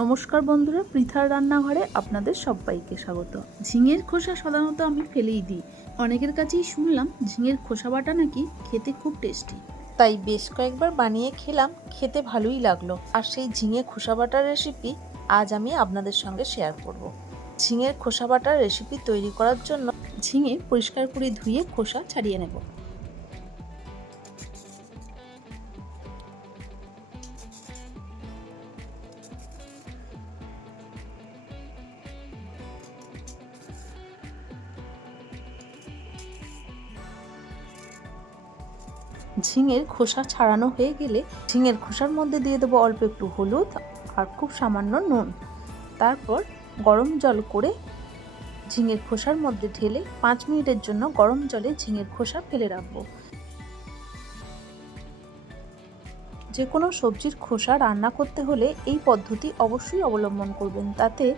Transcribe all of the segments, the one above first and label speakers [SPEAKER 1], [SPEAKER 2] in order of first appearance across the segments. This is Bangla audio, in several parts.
[SPEAKER 1] নমস্কার বন্ধুরা, পৃথার রান্নাঘরে আপনাদের সবাইকে স্বাগত। ঝিঙের খোসা সাধারণত আমি ফেলেই দিই। অনেকের কাছেই শুনলাম ঝিঙের খোসা বাটা নাকি খেতে খুব টেস্টি।
[SPEAKER 2] তাই বেশ কয়েকবার বানিয়ে খেলাম, খেতে ভালোই লাগল। আর সেই ঝিঙে খোসা বাটার রেসিপি আজ আমি আপনাদের সঙ্গে শেয়ার করব। ঝিঙের খোসা বাটার রেসিপি তৈরি করার জন্য
[SPEAKER 1] ঝিঙে পরিষ্কার করে ধুয়ে খোসা ছাড়িয়ে নেব। ঝিঙের খোসা ছাড়ানো হয়ে গেলে ঝিঙের খোসার মধ্যে দিয়ে দেবো অল্প একটু হলুদ আর খুব সামান্য নুন। তারপর গরম জল করে ঝিঙের খোসার মধ্যে ঢেলে পাঁচ মিনিটের জন্য গরম জলে ঝিঙের খোসা ফেলে রাখব। যে কোনো সবজির খোসা রান্না করতে হলে এই পদ্ধতি অবশ্যই অবলম্বন করবেন, তাতে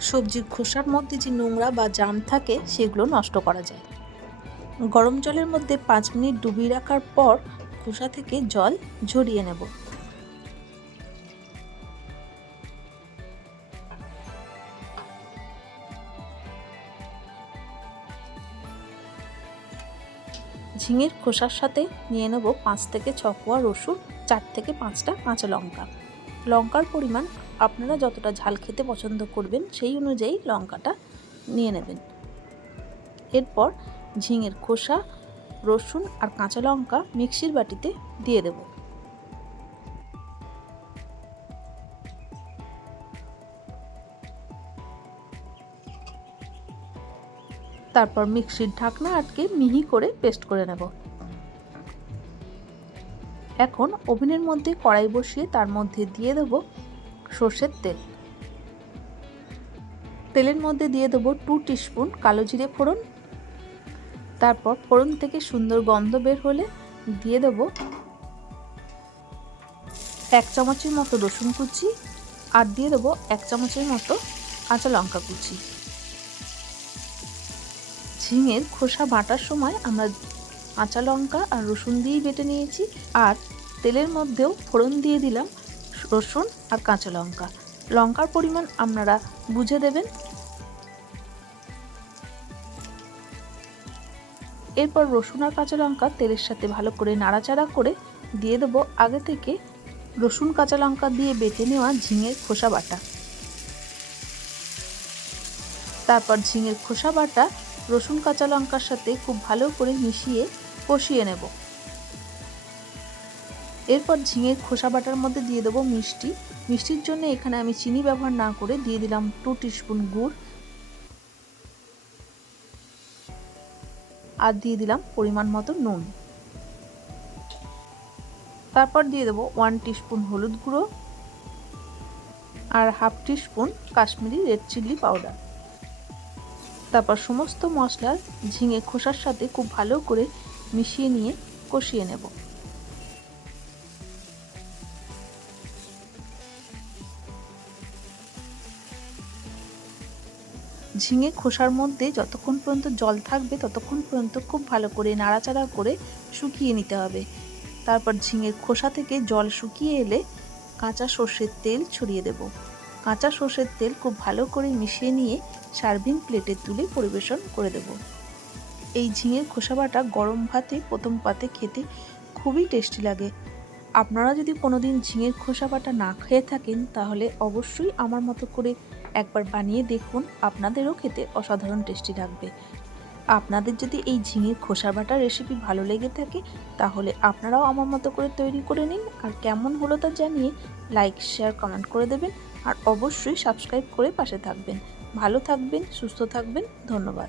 [SPEAKER 1] সবজির খোসার মধ্যে যে নোংরা বা জাম থাকে, সেগুলো নষ্ট করা যায়। গরম জলের মধ্যে পাঁচ মিনিট ডুবিয়ে রাখার পর খোসা থেকে জল ঝরিয়ে নেব। ঝিঙের খোসার সাথে নিয়ে নেব পাঁচ থেকে ছ কোয়া রসুন, চার থেকে পাঁচটা কাঁচা লঙ্কা। লঙ্কার পরিমাণ আপনারা যতটা ঝাল খেতে পছন্দ করবেন সেই অনুযায়ী লঙ্কাটা নিয়ে নেবেন। এরপর ঝিঙের খোসা, রসুন আর কাঁচা লঙ্কা মিক্সির বাটিতে দিয়ে দেব। তারপর মিক্সির ঢাকনা আটকে মিহি করে পেস্ট করে নেব। এখন ওভেনের মধ্যে কড়াই বসিয়ে তার মধ্যে দিয়ে দেব সর্ষের তেল। তেলের মধ্যে দিয়ে দেবো টু টিস্পুন কালো জিরে ফোড়ন তারপর ফোড়ন থেকে সুন্দর গন্ধ বের হলে দিয়ে দেব এক চামচের মতো রসুন কুচি আর দিয়ে দেবো এক চামচের মতো কাঁচা লঙ্কা কুচি। ঝিঙের খোসা বাটার সময় আমরা কাঁচা লঙ্কা আর রসুন দিয়েই বেটে নিয়েছি আর তেলের মধ্যেও ফোড়ন দিয়ে দিলাম রসুন আর কাঁচা লঙ্কা। লঙ্কার পরিমাণ আপনারা বুঝে দেবেন। এরপর রসুন আর কাঁচা লঙ্কা তেলের সাথে ভালো করে নাড়াচাড়া করে দিয়ে দেবো আগে থেকে রসুন, কাঁচা লঙ্কা দিয়ে বেটে নেওয়া ঝিঙের খোসা বাটা। তারপর ঝিঙের খোসা বাটা রসুন, কাঁচা লঙ্কার সাথে খুব ভালো করে মিশিয়ে কষিয়ে নেব। এরপর ঝিঙের খোসা বাটার মধ্যে দিয়ে দেবো মিষ্টি। মিষ্টির জন্য এখানে আমি চিনি ব্যবহার না করে দিয়ে দিলাম টু টিস্পুন গুড়। আর দিয়ে দিলাম পরিমাণ মতো নুন। তারপর দিয়ে দেবো ওয়ান টিস্পুন হলুদ গুঁড়ো আর half teaspoon Kashmiri red chilli powder তারপর সমস্ত মশলা ঝিঙে খোসার সাথে খুব ভালো করে মিশিয়ে নিয়ে কষিয়ে নেব। ঝিঙে খোসার মধ্যে যতক্ষণ পর্যন্ত জল থাকবে ততক্ষণ পর্যন্ত খুব ভালো করে নাড়াচাড়া করে শুকিয়ে নিতে হবে। তারপর ঝিঙের খোসা থেকে জল শুকিয়ে এলে কাঁচা সর্ষের তেল ছড়িয়ে দেব। কাঁচা সর্ষের তেল খুব ভালো করে মিশিয়ে নিয়ে সার্ভিং প্লেটে তুলে পরিবেশন করে দেব। এই ঝিঙের খোসা বাটা গরম ভাতে, প্রথম পাতে খেতে খুবই টেস্টি লাগে। আপনারা যদি কোনোদিন ঝিঙের খোসা বাটা না খেয়ে থাকেন তাহলে অবশ্যই আমার মতো করে একবার বানিয়ে দেখুন, আপনাদেরও খেতে অসাধারণ টেস্টি লাগবে। আপনাদের যদি এই ঝিঙের খোসা বাটা রেসিপি ভালো লেগে থাকে, তাহলে আপনারাও আমার মতো করে তৈরি করে নিন। আর কেমন হলো তা জানিয়ে লাইক শেয়ার কমেন্ট করে দেবেন। আর অবশ্যই সাবস্ক্রাইব করে পাশে থাকবেন। ভালো থাকবেন, সুস্থ থাকবেন, ধন্যবাদ।